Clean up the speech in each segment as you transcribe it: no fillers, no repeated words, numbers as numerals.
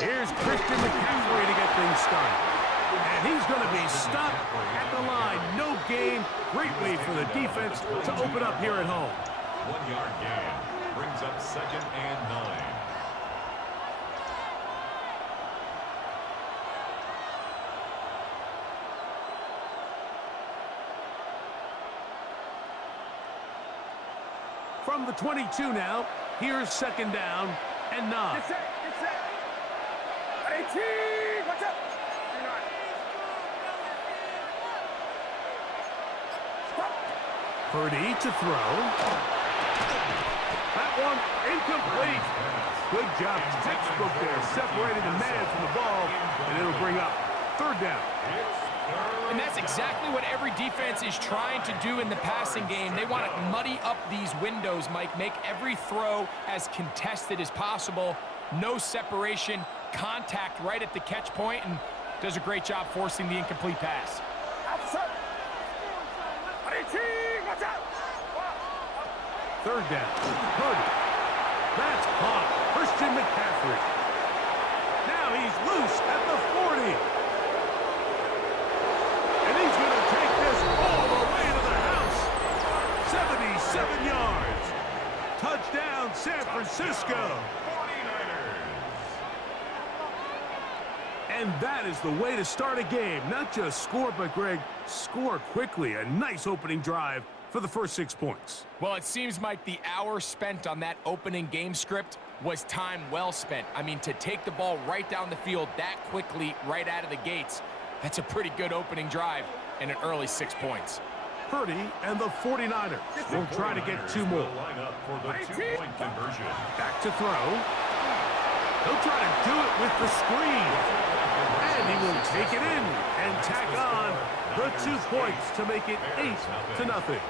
Here's Christian McCaffrey to get things started. And he's going to be stopped at the line. No gain. Great way for the defense to open up here at home. 1 yard gain. Brings up 2nd and 9. From the 22 now, here's 2nd down and 9. Get set. 18, watch out. Purdy to throw. That one incomplete. Good job. Textbook there, separating the man from the ball, and it'll bring up 3rd down. And that's exactly what every defense is trying to do in the passing game. They want to muddy up these windows, Mike, make every throw as contested as possible. No separation, contact right at the catch point, and does a great job forcing the incomplete pass. Outside. 18, watch out. 3rd down. Purdy. That's caught. Christian McCaffrey. Now he's loose at the 40. And he's going to take this all the way to the house. 77 yards. Touchdown, San Francisco. And that is the way to start a game. Not just score, but, Greg, score quickly. A nice opening drive for the first 6 points. Well, it seems like the hour spent on that opening game script was time well spent. I mean, to take the ball right down the field that quickly right out of the gates, that's a pretty good opening drive and an early 6 points. Purdy and the 49ers will try to get 2 more. Line up for the 2-point conversion. Back to throw. He'll try to do it with the screen. And he will take it in and tack on the 2 points to make it 8-0.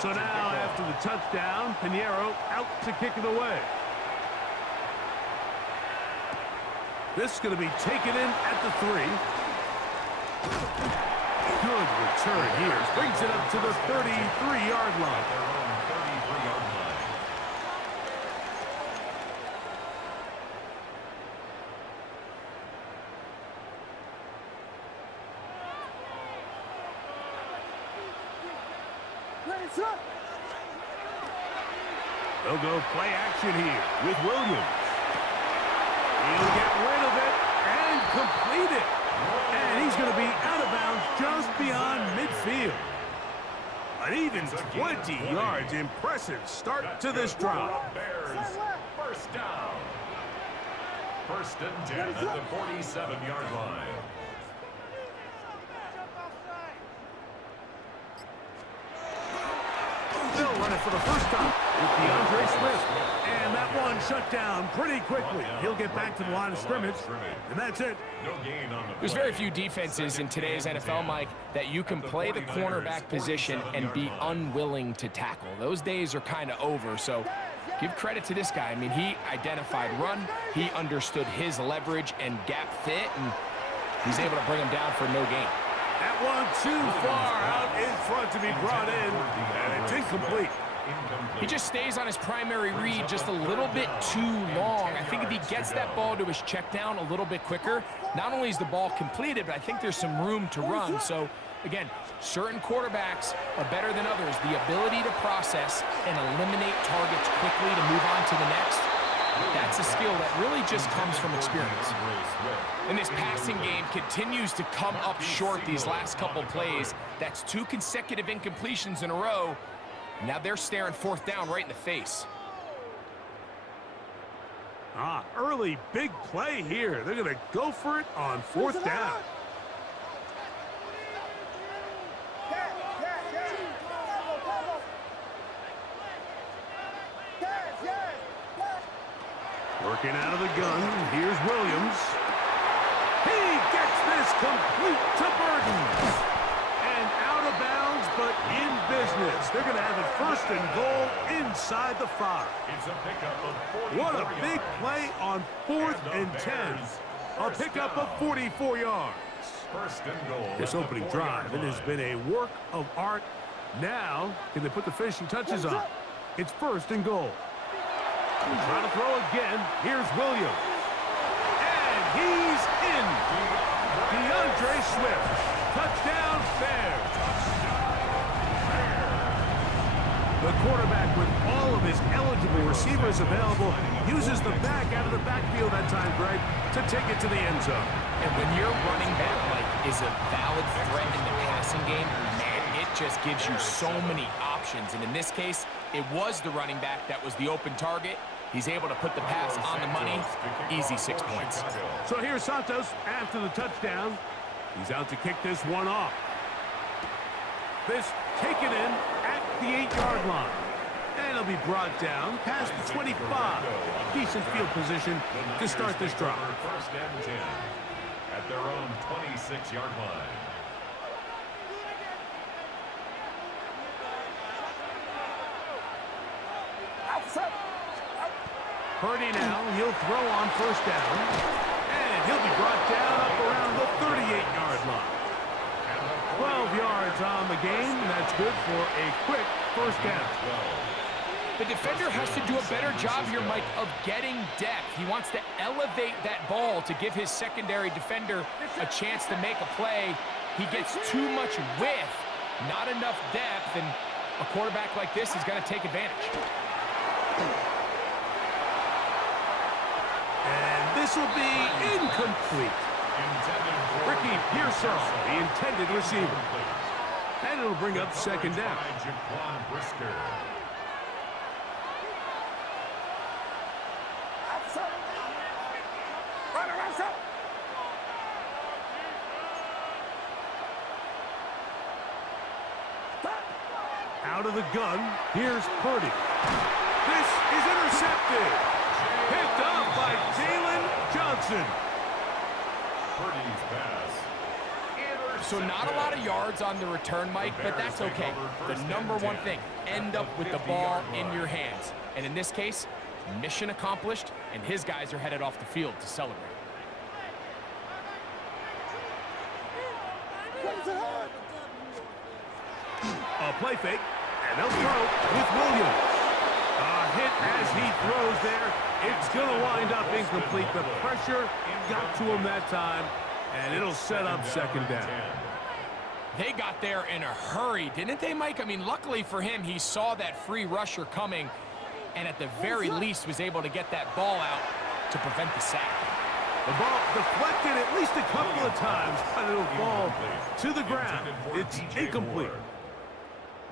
So now, after the touchdown, Pinheiro out to kick it away. This is going to be taken in at the 3. Good return here. Brings it up to the 33-yard line. They'll go play action here with Williams. He'll get rid of it and complete it. And he's going to be out of bounds just beyond midfield. An even 20 yards. Impressive start to this drive. Bears, first down. 1st and 10 at the 47-yard line. They'll run it for the first time with DeAndre Swift. And that one shut down pretty quickly. He'll get back to the line of scrimmage, and that's it. There's very few defenses in today's NFL, Mike, that you can play the cornerback position and be unwilling to tackle. Those days are kind of over, so give credit to this guy. I mean, he identified run, he understood his leverage and gap fit, and he's able to bring him down for no gain. That one too far out in front to be brought in, and it's incomplete. He just stays on his primary read just a little bit too long. I think if he gets that ball to his check down a little bit quicker, not only is the ball completed, but I think there's some room to run. So, again, certain quarterbacks are better than others. The ability to process and eliminate targets quickly to move on to the next, that's a skill that really just comes from experience. And this passing game continues to come up short these last couple plays. That's 2 consecutive incompletions in a row. Now they're staring 4th down right in the face. Early big play here. They're going to go for it on 4th down. Working out of the gun. Here's Williams. He gets this complete to Burton. And out of of bounds, but in business. They're going to have it first and goal inside the 5. It's a pickup of 44 What a big yards. play on 4th and 10. A First pickup down. of 44 yards. First and goal. This at the opening 4-yard drive, it has line. been a work of art. Now, can they put the finishing touches on? It's first and goal. Trying to throw again. Here's Williams. And he's in. DeAndre Swift. Touchdown, Bears. The quarterback, with all of his eligible receivers available, uses the back out of the backfield that time, Greg, to take it to the end zone. And when your running back, Mike, is a valid threat in the passing game, man, it just gives you so many options. And in this case, it was the running back that was the open target. He's able to put the pass on the money. Easy 6 points. So here's Santos after the touchdown. He's out to kick this one off. This taken in at the 8-yard line. And it'll be brought down past the 25. Decent field position to start this drive. First and 10 at their own 26-yard line. Outside. Purdy now, he'll throw on first down. And he'll be brought down up around the 38-yard line. 12 yards on the game. That's good for a quick first down. The defender has to do a better job here, Mike, of getting depth. He wants to elevate that ball to give his secondary defender a chance to make a play. He gets too much width, not enough depth, and a quarterback like this is going to take advantage. And this will be incomplete. Ricky Pearsall, the intended receiver. And it'll bring up second down. Jaquan Brisker. Outside. Runner outside. Out of the gun, here's Purdy. This is intercepted. Picked up by Jalen Johnson. Purdy's pass. So not a lot of yards on the return, Mike, but that's okay. The number one thing, end up with the ball in your hands. And in this case, mission accomplished, and his guys are headed off the field to celebrate. A play fake, and they'll throw with Williams. A hit as he throws there. It's going to wind up incomplete. The pressure got to him that time, and it'll set up second down. They got there in a hurry, didn't they, Mike? I mean, luckily for him, he saw that free rusher coming, and at the very least was able to get that ball out to prevent the sack. The ball deflected at least a couple of times, but it'll fall to the ground. It's incomplete.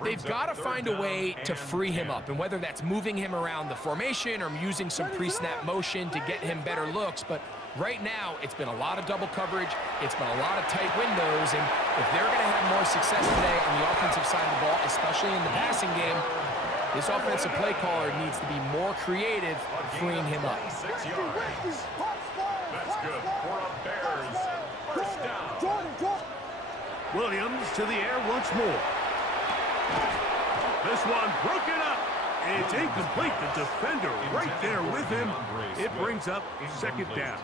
They've got to find a way to free him up, and whether that's moving him around the formation or using some pre-snap motion to get him better looks, but right now it's been a lot of double coverage, it's been a lot of tight windows, and if they're going to have more success today on the offensive side of the ball, especially in the passing game, this offensive play caller needs to be more creative freeing him up. 26 yards. That's good for a Bears first down. Williams to the air once more. This one broken up. It's incomplete. The defender right there with him. It brings up second down.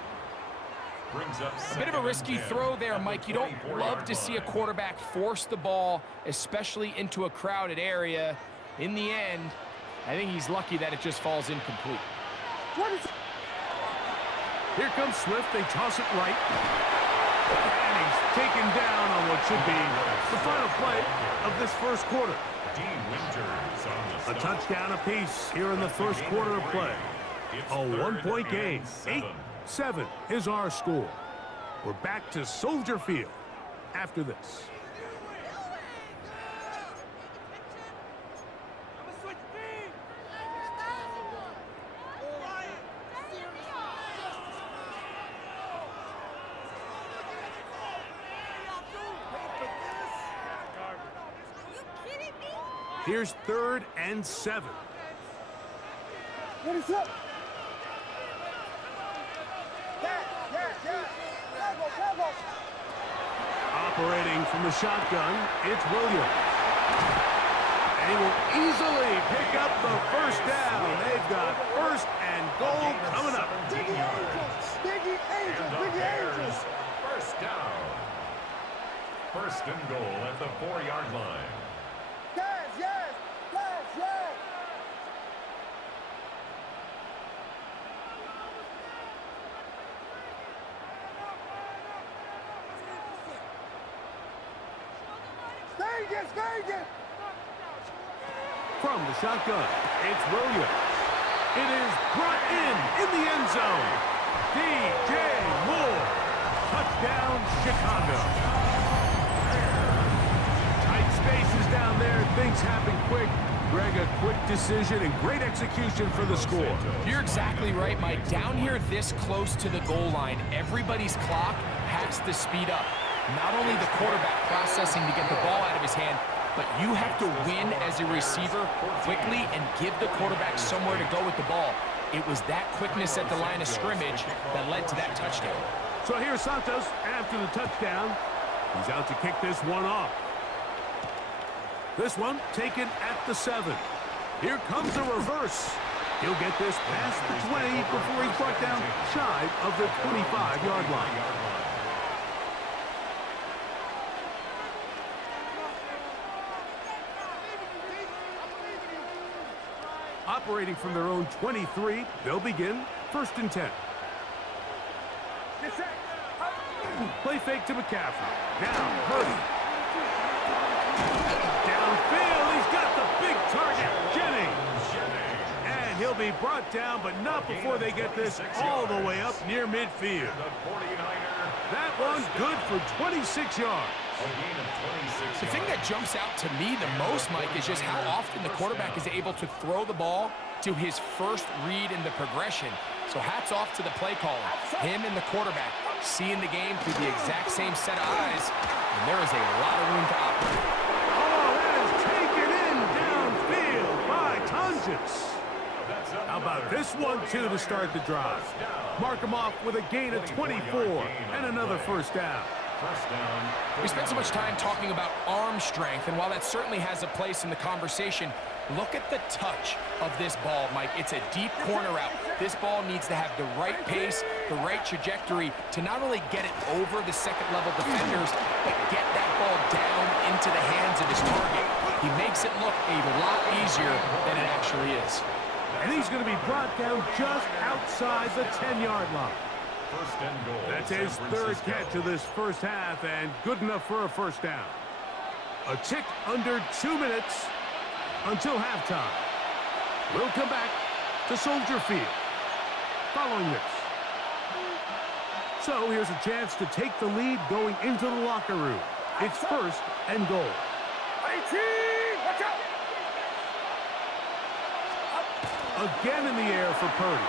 A bit of a risky throw there, Mike. You don't love to see a quarterback force the ball, especially into a crowded area. In the end, I think he's lucky that it just falls incomplete. Here comes Swift. They toss it right. And he's taken down on what should be the final play of this first quarter. A touchdown apiece here in the first quarter of play. A one-point game. 8-7 is our score. We're back to Soldier Field after this. Here's 3rd and 7. What is up? Operating from the shotgun, it's Williams. And he will easily pick up the first down. They've got first and goal coming up. Biggie Angels! Biggie Angels! And the Biggie Bears, Angels! first down. First and goal at the 4-yard line. Yes, yes! Yes, yes! Vegas! Vegas! From the shotgun, it's Williams. It is brought in the end zone. DJ Moore. Touchdown, Chicago. Tight spaces down there. Things happen quick. Greg, a quick decision and great execution for the score. You're exactly right, Mike. Down here this close to the goal line, everybody's clock has to speed up. Not only the quarterback processing to get the ball out of his hand, but you have to win as a receiver quickly and give the quarterback somewhere to go with the ball. It was that quickness at the line of scrimmage that led to that touchdown. So here's Santos after the touchdown. He's out to kick this one off. This one taken at the 7. Here comes a reverse. He'll get this past the 20 before he's brought down shy of the 25-yard line. Operating from their own 23, they'll begin first and 10. Play fake to McCaffrey. Now, Purdy. Downfield, he's got the big target, Jennings. And he'll be brought down, but not before they get this all the way up near midfield. That one good for 26 yards. The thing that jumps out to me the most, Mike, is just how often the quarterback is able to throw the ball to his first read in the progression. So hats off to the play caller. Him and the quarterback seeing the game through the exact same set of eyes, and there is a lot of room to operate. Oh, that is taken in downfield by Tonjes. How about this one, too, to start the drive? Mark him off with a gain of 24 and another first down. We spent so much time talking about arm strength, and while that certainly has a place in the conversation, look at the touch of this ball, Mike. It's a deep corner out. This ball needs to have the right pace, the right trajectory to not only get it over the second-level defenders, but get that ball down into the hands of his target. He makes it look a lot easier than it actually is. And he's going to be brought down just outside the 10-yard line. First and goal. That's his third catch of this first half, and good enough for a first down. A tick under 2 minutes until halftime. We'll come back to Soldier Field following this. So here's a chance to take the lead going into the locker room. It's first and goal. Watch out! Again in the air for Purdy.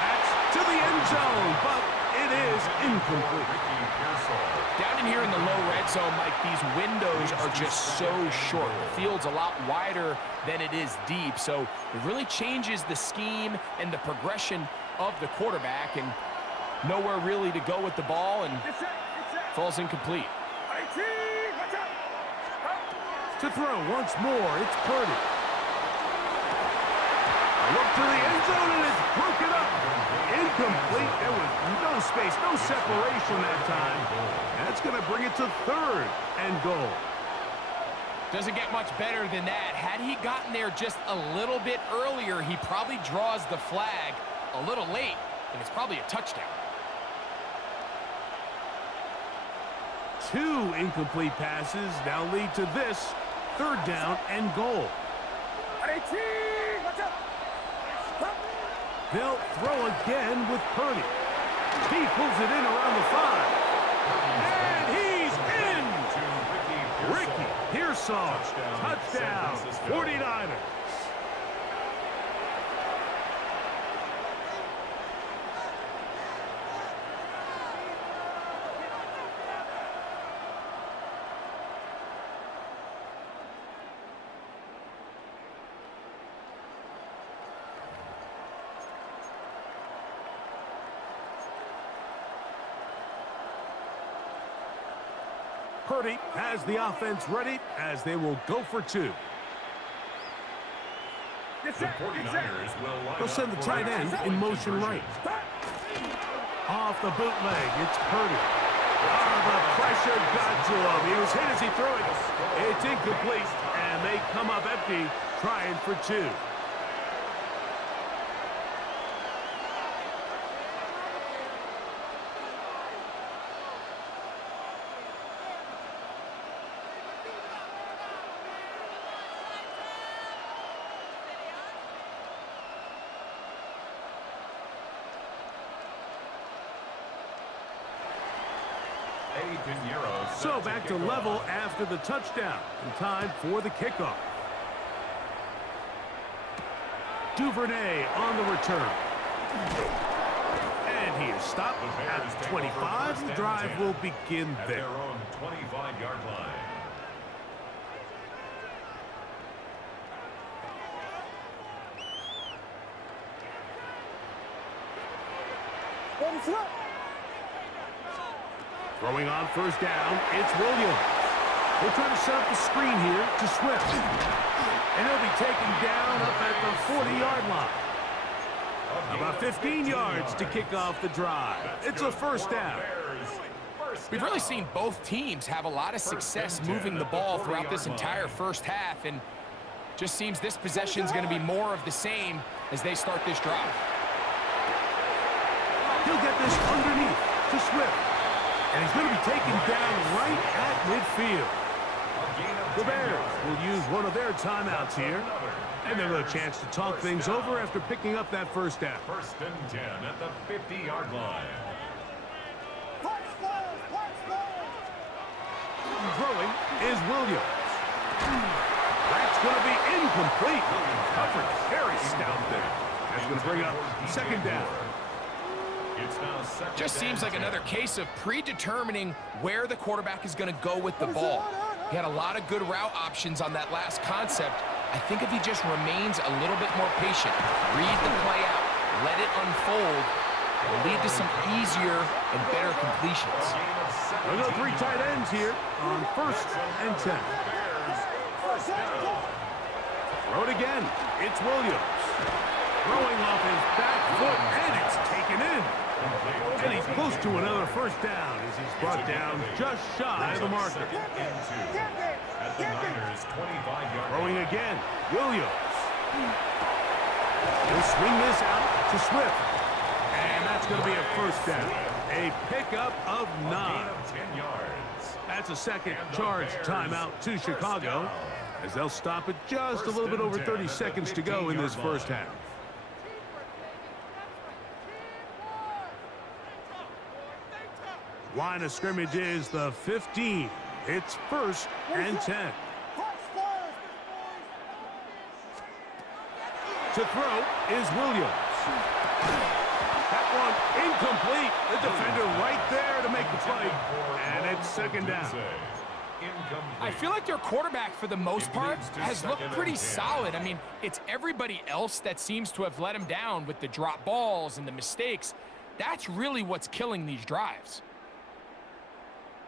That's to the end zone, but it is incomplete. Down in here in the low red zone, Mike, these windows are just so short. The field's a lot wider than it is deep, so it really changes the scheme and the progression of the quarterback, and nowhere really to go with the ball, and falls incomplete. To throw once more, it's Purdy. Look to the end zone, and it's broken up. Incomplete. There was no space, no separation that time. That's going to bring it to third and goal. Doesn't get much better than that. Had he gotten there just a little bit earlier, he probably draws the flag a little late, and it's probably a touchdown. 2 incomplete passes now lead to this third down and goal. They'll throw again with Purdy. He pulls it in around the 5. And he's in! Ricky Pearsall. Touchdown. 49ers. Purdy has the offense ready as they will go for two. The 49ers will line They'll send the up tight for end a in two-point motion conversion. right. Off the bootleg, it's Purdy. The pressure got to him. He was hit as he threw it. It's incomplete, and they come up empty, trying for two. So back to level after the touchdown. In time for the kickoff. Duvernay on the return. And he is stopped at 25. The drive will begin At there. their own 25-yard line. Ready, set. Throwing on first down, it's Williams. They're trying to set up the screen here to Swift. And he'll be taken down up at the 40-yard line. About 15 yards to kick off the drive. It's a first down. We've really seen both teams have a lot of success moving the ball throughout this entire first half, and just seems this possession is going to be more of the same as they start this drive. He'll get this underneath to Swift. And he's going to be taken down right at midfield. The Bears will use one of their timeouts here. And they'll have a chance to talk things over after picking up that first down. First and 10 at the 50-yard line. Throwing is Williams. That's going to be incomplete. Coverage very stout there. That's going to bring up second down. It's now second Just seems like another case of predetermining where the quarterback is going to go with the ball. He had a lot of good route options on that last concept. I think if he just remains a little bit more patient, read the play out, let it unfold, will lead to some easier and better completions. We'll go three tight ends here on first and 10. Throw it again. It's Williams. Throwing off his back foot, and it's taken in. And he's close to another first down as he's brought down just shy of the marker. At the Niners' 25-yard Throwing again. Williams. He'll swing this out to Swift. And that's going to be a first down. A pickup of 9. 10 yards. That's a second charge timeout to Chicago as they'll stop it just a little bit over 30 seconds to go in this first half. Line of scrimmage is the 15. It's first and 10. To throw is Williams. That one incomplete. The defender right there to make the play. And it's second down. I feel like their quarterback, for the most part, has looked pretty solid. I mean, it's everybody else that seems to have let him down with the drop balls and the mistakes. That's really what's killing these drives.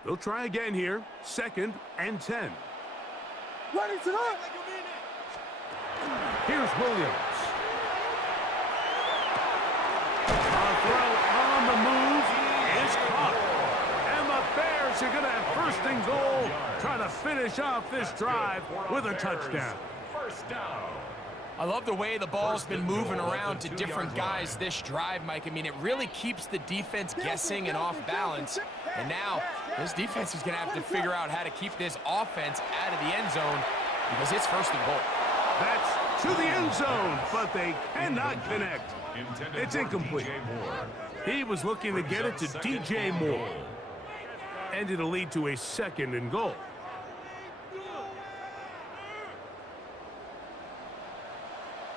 They'll try again here. Second and 10. Ready, set. Here's Williams. A throw on the move is caught. And the Bears are going to have first and goal, trying to finish off this drive with a touchdown. First down. I love the way the ball's been moving around to different guys this drive, Mike. I mean, it really keeps the defense guessing and off balance. And now, this defense is going to have to figure out how to keep this offense out of the end zone because it's first and goal. That's to the end zone, but they cannot connect. It's incomplete. He was looking to get it to DJ Moore. And it'll lead to a second and goal.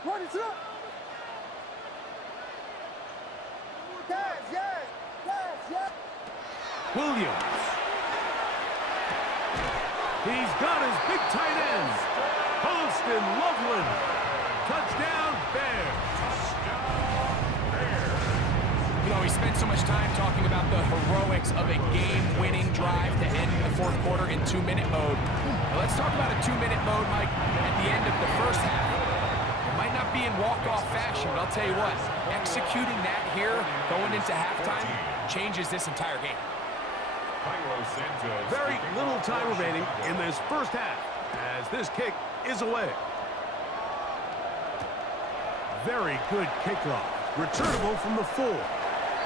Ready, set. Yes, yes, yes, yes. Williams. He's got his big tight ends. Holston Loveland. Touchdown, Bears. You know, we spent so much time talking about the heroics of a game-winning drive to end the fourth quarter in 2-minute mode. Well, let's talk about a 2-minute mode, Mike, at the end of the first half. It might not be in walk-off fashion, but I'll tell you what, executing that here, going into halftime, changes this entire game. Very little time remaining in this first half as this kick is away. Very good kickoff. Returnable from the 4.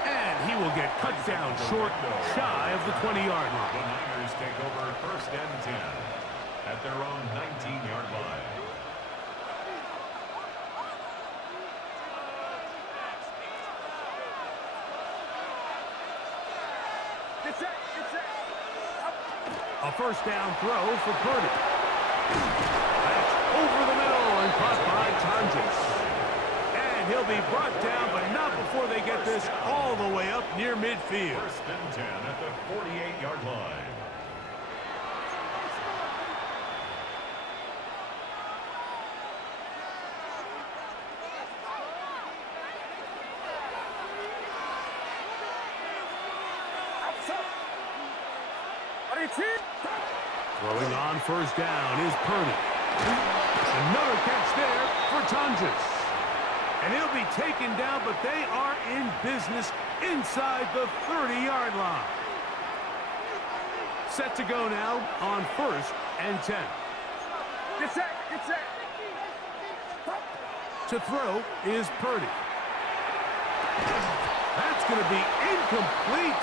And he will get cut down short, shy of the 20-yard line. The Niners take over 1st and 10 at their own 19-yard line. A first down throw for Purdy. That's over the middle and caught by Tonjes. And he'll be brought down, but not before they get this all the way up near midfield. 1st and 10 at the 48-yard line. Throwing on first down is Purdy. Another catch there for Tonjes. And he'll be taken down, but they are in business inside the 30-yard line. Set to go now on 1st and 10. Get set, get set. To throw is Purdy. That's going to be incomplete.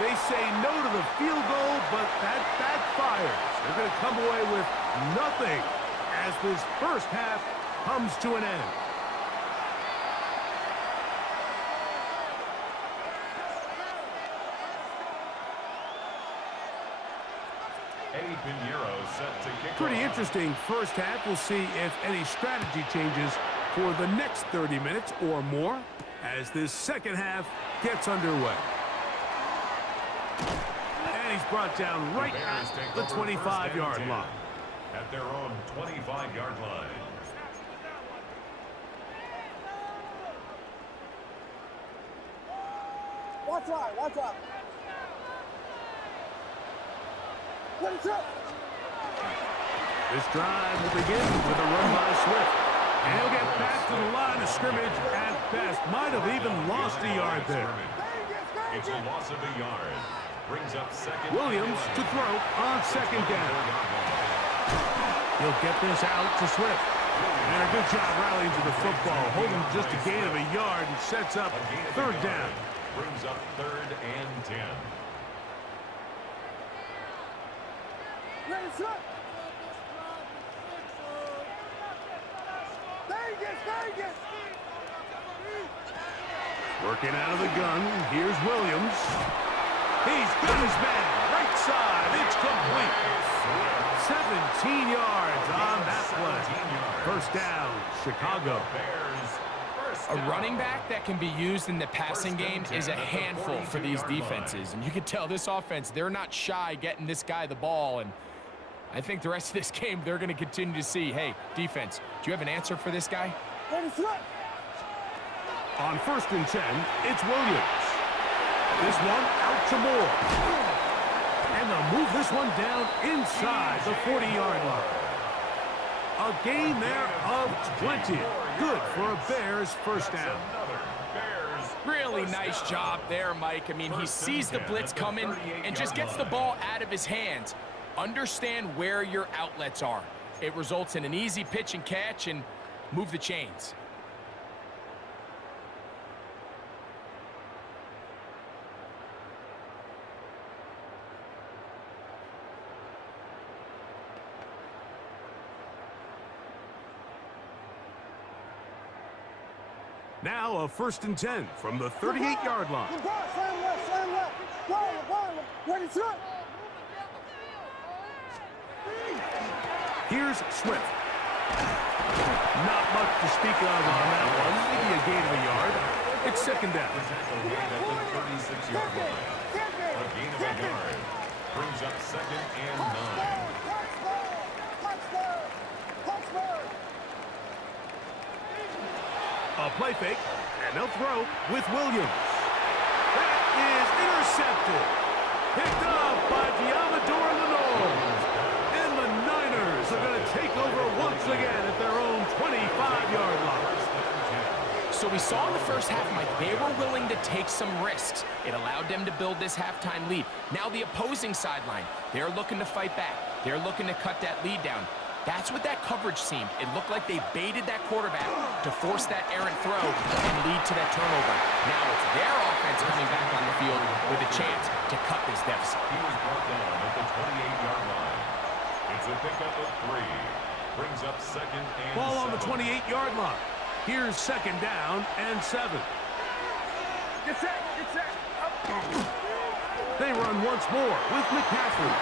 They say no to the field goal, but that backfires. They're going to come away with nothing as this first half comes to an end. Eddie Pinheiro set to kick Pretty off. interesting first half. We'll see if any strategy changes for the next 30 minutes or more as this second half gets underway. And he's brought down right at the 25-yard line. At their own 25-yard line. Watch out, watch out. Ready, set. This drive will begin with a run by Swift. And he'll get back to the line of scrimmage at best. Might have even lost a yard there. It's a loss of a yard. Brings up second. Williams to throw on second down. He'll get this out to Swift. And a good job rallying to the football. Holding just a gain of a yard and sets up third down. Brings up 3rd and 10. Ready, set. Vegas. Working out of the gun. Here's Williams. He's got his man. Right side. It's complete. 17 yards on that play. First down, Chicago. A running back that can be used in the passing game is a handful for these defenses. And you can tell this offense, they're not shy getting this guy the ball. And I think the rest of this game, they're going to continue to see, hey, defense, do you have an answer for this guy? Ready, set. On 1st and 10, it's Williams. This one out to Moore. And they'll move this one down inside the 40-yard line. A gain there of 20. Good for a Bears first down. Really nice job there, Mike. I mean, he sees the blitz coming and just gets the ball out of his hands. Understand where your outlets are. It results in an easy pitch and catch and move the chains. Now a 1st and 10 from the 38-yard line. Slam left. Ball. Ready, set. Here's Swift. Not much to speak of on that one. Maybe a gain of a yard. It's second down. At the 36-yard line. A gain of a yard. Brings up 2nd and 9. Touchdown. A play fake, and they'll throw with Williams. That is intercepted. Picked up by Diamador Lenore. And the Niners are going to take over once again at their own 25-yard line. So we saw in the first half, Mike, they were willing to take some risks. It allowed them to build this halftime lead. Now the opposing sideline, they're looking to fight back. They're looking to cut that lead down. That's what that coverage seemed. It looked like they baited that quarterback to force that errant throw and lead to that turnover. Now it's their offense coming back on the field with a chance to cut this deficit. He was brought down at the 28-yard line. It's a pickup of 3. Brings up second and Ball on the 7. 28-yard line. Here's second down and 7. Get set, get set. They run once more with McCaffrey.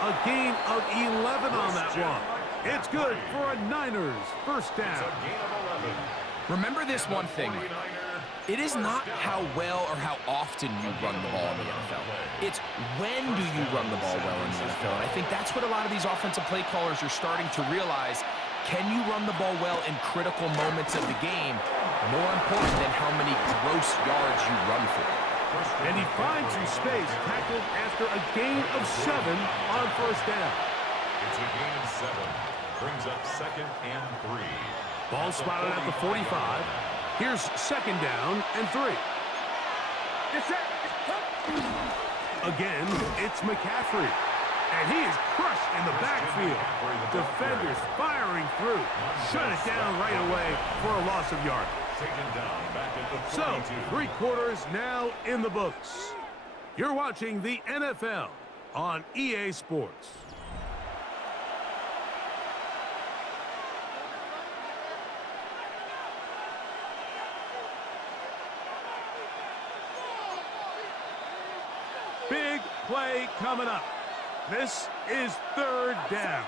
A gain of 11 on that one. It's good for a Niners first It's down. a gain of 11. Remember this one thing, Mike. It is not how well or how often you run the ball in the NFL. It's when do you run the ball well in the NFL. And I think that's what a lot of these offensive play callers are starting to realize. Can you run the ball well in critical moments of the game? More important than how many gross yards you run for. And he finds some space, tackled after a gain of 7 on first down. It's a gain of 7. Brings up second and 3. Ball spotted at the 45. Here's second down and 3. Get set. Again, it's McCaffrey. And he is crushed in the backfield. Defenders firing through. Shut it down right away for a loss of yardage. Taken down back at the 42. So, 3 quarters now in the books. You're watching the NFL on EA Sports. Big play coming up. This is third down.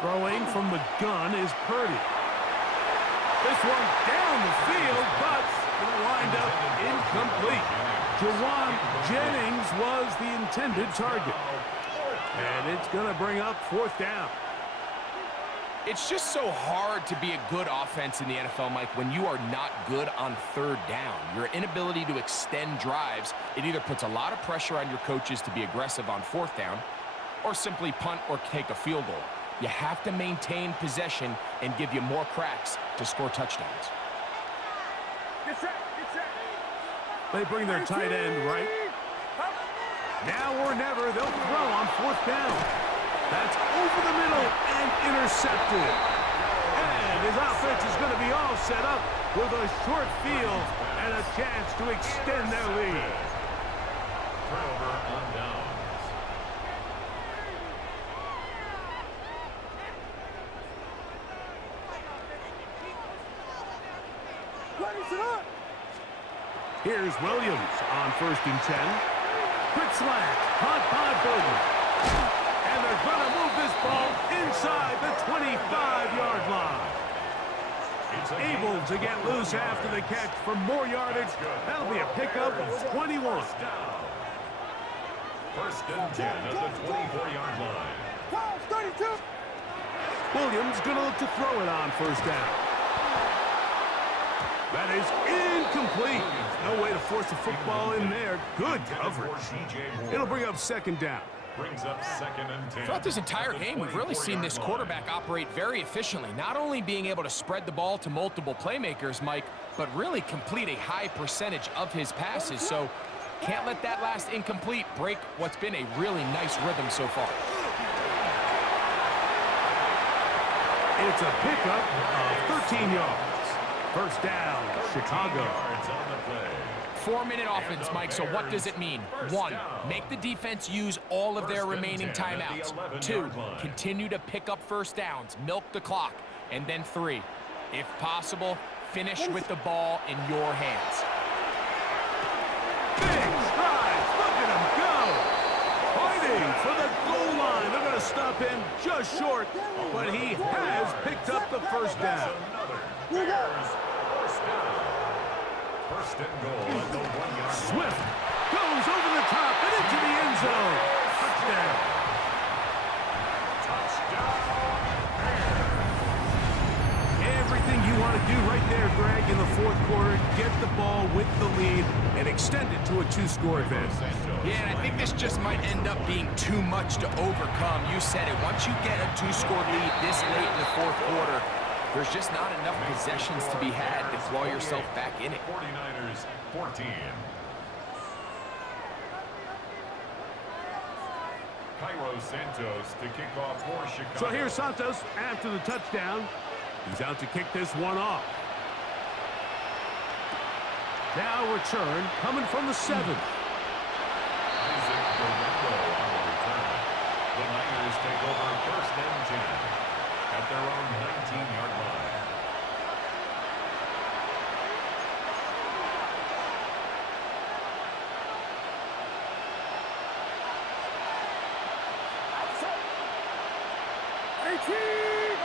Throwing from the gun is Purdy. This one down the field, but going to wind up incomplete. Jawan Jennings was the intended target. And it's going to bring up fourth down. It's just so hard to be a good offense in the NFL, Mike, when you are not good on third down. Your inability to extend drives, it either puts a lot of pressure on your coaches to be aggressive on fourth down or simply punt or take a field goal. You have to maintain possession and give you more cracks to score touchdowns. Get set, get set. They bring their tight end right. Now or never, they'll throw on fourth down. That's over the middle and intercepted. And his offense is going to be all set up with a short field and a chance to extend their lead. Turnover on downs. Here's Williams on first and 10. Quick slant, caught by Bowden. And they're going to move this ball inside the 25-yard line. Able to get loose after the catch for more yardage. That'll be a pickup of 21. First and 10 at the 24-yard line. 32. Williams going to look to throw it on first down. That is incomplete. No way to force the football in there. Good coverage. It'll bring up second down. Brings up second and 10. Throughout this entire game, we've really seen this quarterback operate very efficiently, not only being able to spread the ball to multiple playmakers, Mike, but really complete a high percentage of his passes. So can't let that last incomplete break what's been a really nice rhythm so far. It's a pickup of 13 yards. First down, Chicago. Yards on the play. 4-minute offense, Mike, so what does it mean? 1, make the defense use all of their remaining timeouts. 2, continue to pick up first downs, milk the clock. And then 3, if possible, finish with the ball in your hands. Big strides, look at him go. Fighting for the goal line. They're going to stop him just short, but he has picked up the first down. First and goal at the 1-yard line. Swift goes over the top and into the end zone. Touchdown. Everything you want want to do right there, Greg, in the fourth quarter. Get the ball with the lead and extend it to a two-score advantage. Yeah, and I think this just might end up being too much to overcome. You said it. Once you get a two-score lead this late in the fourth quarter, there's just not enough possessions to be had to claw yourself back in it. 49ers 14. Cairo Santos to kick off for Chicago. So here's Santos after the touchdown. He's out to kick this one off. Now return coming from the 7. Isaac Guerrero on the return. The Niners take over 1st and 10 at their own 19-yard line.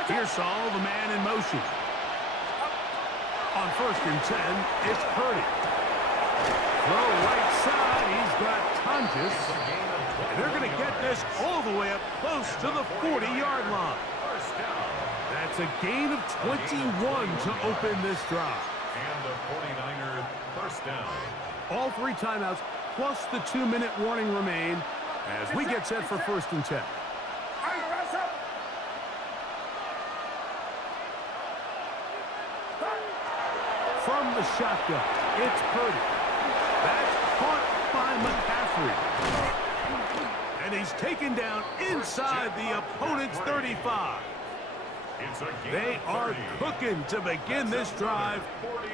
Pearsall, the man in motion. On 1st and 10, it's Purdy. Throw right side, he's got Tonjes. And they're going to get this all the way up close to the 40-yard line. That's a gain of 21 to open this drive. And the 49er 1st down. All 3 timeouts plus the 2-minute warning remain as we get set for 1st and 10. From the shotgun, it's Purdy. That's caught by McCaffrey. And he's taken down inside the opponent's 35. They are cooking to begin this drive.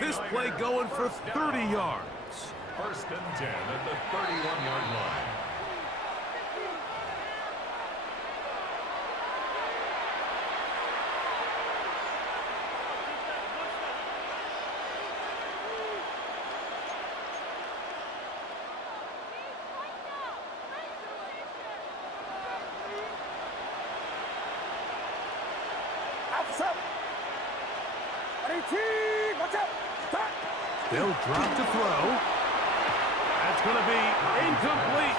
This play going for 30 yards. 1st and 10 at the 31-yard line. They'll drop to throw. That's going to be incomplete.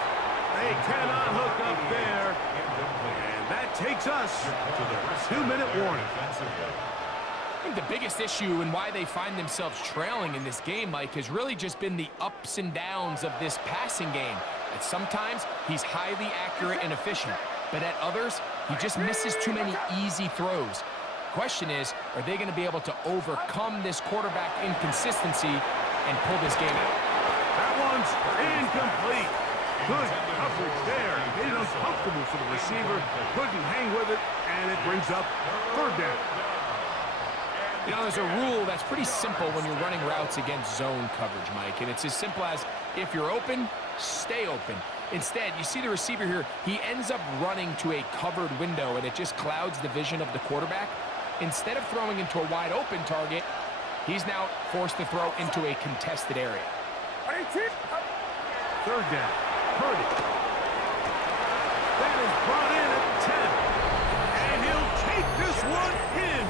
They cannot hook up there. And that takes us to the 2-minute warning. I think the biggest issue and why they find themselves trailing in this game, Mike, has really just been the ups and downs of this passing game. At sometimes, he's highly accurate and efficient, but at others, he just misses too many easy throws. Question is, are they going to be able to overcome this quarterback inconsistency and pull this game out? That one's incomplete. Good coverage there. Made it uncomfortable for the receiver. Couldn't hang with it, and it brings up 3rd down. You know, there's a rule that's pretty simple when you're running routes against zone coverage, Mike, and it's as simple as if you're open, stay open. Instead, you see the receiver here, he ends up running to a covered window, and it just clouds the vision of the quarterback. Instead of throwing into a wide open target, he's now forced to throw into a contested area. 3rd down. Purdy. That is brought in at the 10. And he'll take this one in.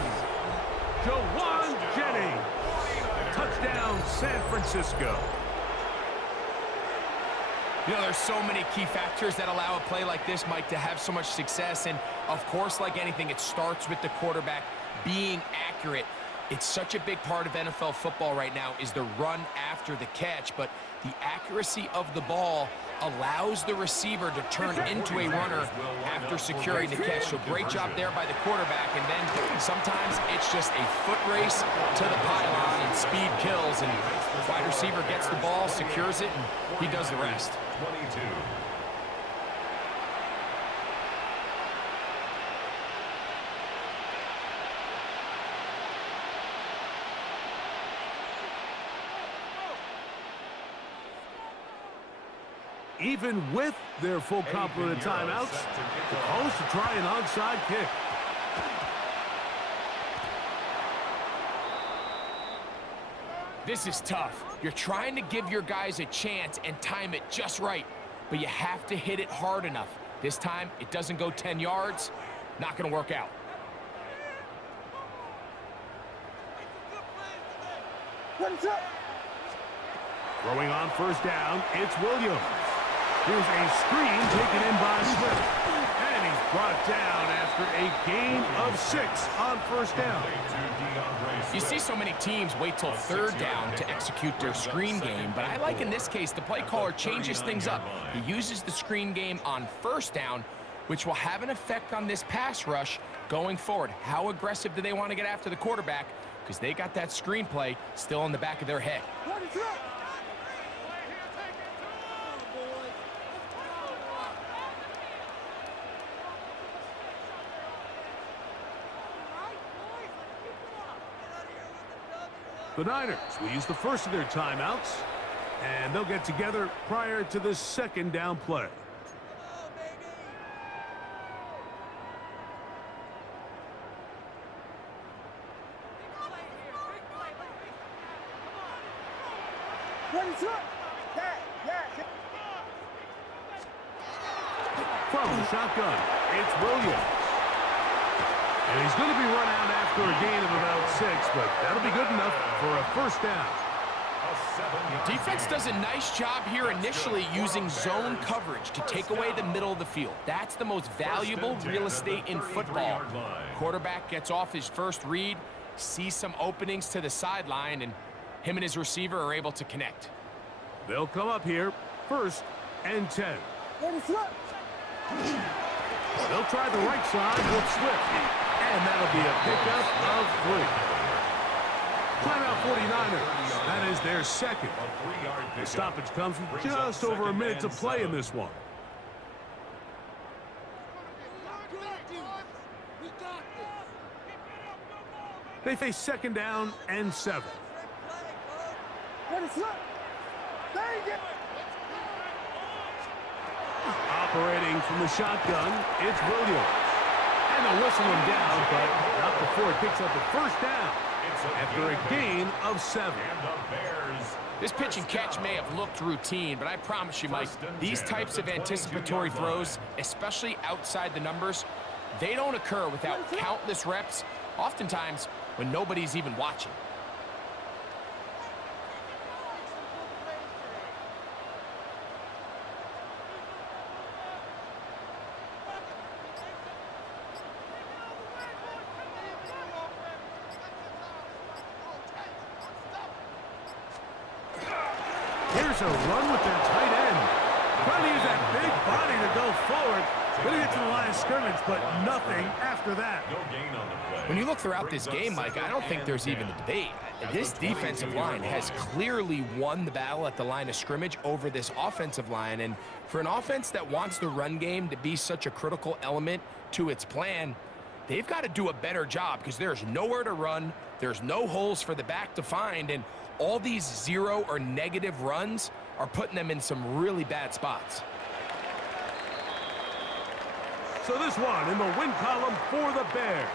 Jawan Jennings. Touchdown, San Francisco. You know, there's so many key factors that allow a play like this, Mike, to have so much success. And, of course, like anything, it starts with the quarterback being accurate. It's such a big part of NFL football right now is the run after the catch. But the accuracy of the ball allows the receiver to turn into a runner after securing the catch. So great job there by the quarterback. And then sometimes it's just a foot race to the pylon and speed kills. And the wide receiver gets the ball, secures it, and he does the rest. 22. Even with their full complement of timeouts, the calls to try an onside kick. This is tough. You're trying to give your guys a chance and time it just right, but you have to hit it hard enough. This time, it doesn't go 10 yards. Not going to work out. Throwing on 1st down, it's Williams. Here's a screen taken in by Swift. And he's brought down after a gain of 6 on first down. You see so many teams wait till third down to execute their screen game, but I like in this case the play caller changes things up. He uses the screen game on first down, which will have an effect on this pass rush going forward. How aggressive do they want to get after the quarterback? Because they got that screen play still in the back of their head. The Niners will use the first of their timeouts, and they'll get together prior to the second down play. From the shotgun, it's Williams. And he's going to be run out after a gain of about 6, but that'll be good enough for a first down. Defense does a nice job here initially using zone coverage to take away the middle of the field. That's the most valuable real estate in football. Quarterback gets off his first read, sees some openings to the sideline, and him and his receiver are able to connect. They'll come up here, 1st and 10. They'll try the right side with Swift. And that'll be a pickup of 3. Timeout 49ers. That is their second. The stoppage comes with just over a minute to play in this one. They face 2nd down and 7. Operating from the shotgun, it's Williams. And they'll whistle him down, but not before he picks up the first down after a gain of 7. This pitch and catch may have looked routine, but I promise you, Mike, these types of anticipatory throws, especially outside the numbers, they don't occur without countless reps, oftentimes when nobody's even watching. Here's a run with that tight end. Trying to use that big body to go forward. Gonna get to the line of scrimmage, but nothing after that. When you look throughout this game, Mike, I don't think there's even a debate. This defensive line has clearly won the battle at the line of scrimmage over this offensive line. And for an offense that wants the run game to be such a critical element to its plan, they've got to do a better job because there's nowhere to run. There's no holes for the back to find. And all these 0 or negative runs are putting them in some really bad spots. So this one in the win column for the Bears.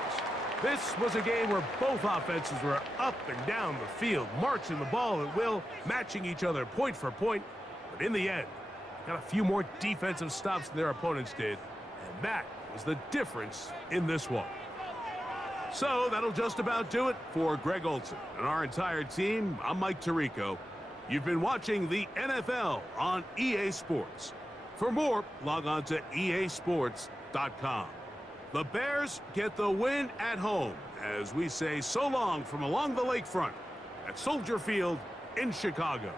This was a game where both offenses were up and down the field, marching the ball at will, matching each other point for point. But in the end, got a few more defensive stops than their opponents did. And that was the difference in this one. So that'll just about do it for Greg Olsen and our entire team. I'm Mike Tirico. You've been watching the NFL on EA Sports. For more, log on to easports.com. The Bears get the win at home as we say so long from along the lakefront at Soldier Field in Chicago.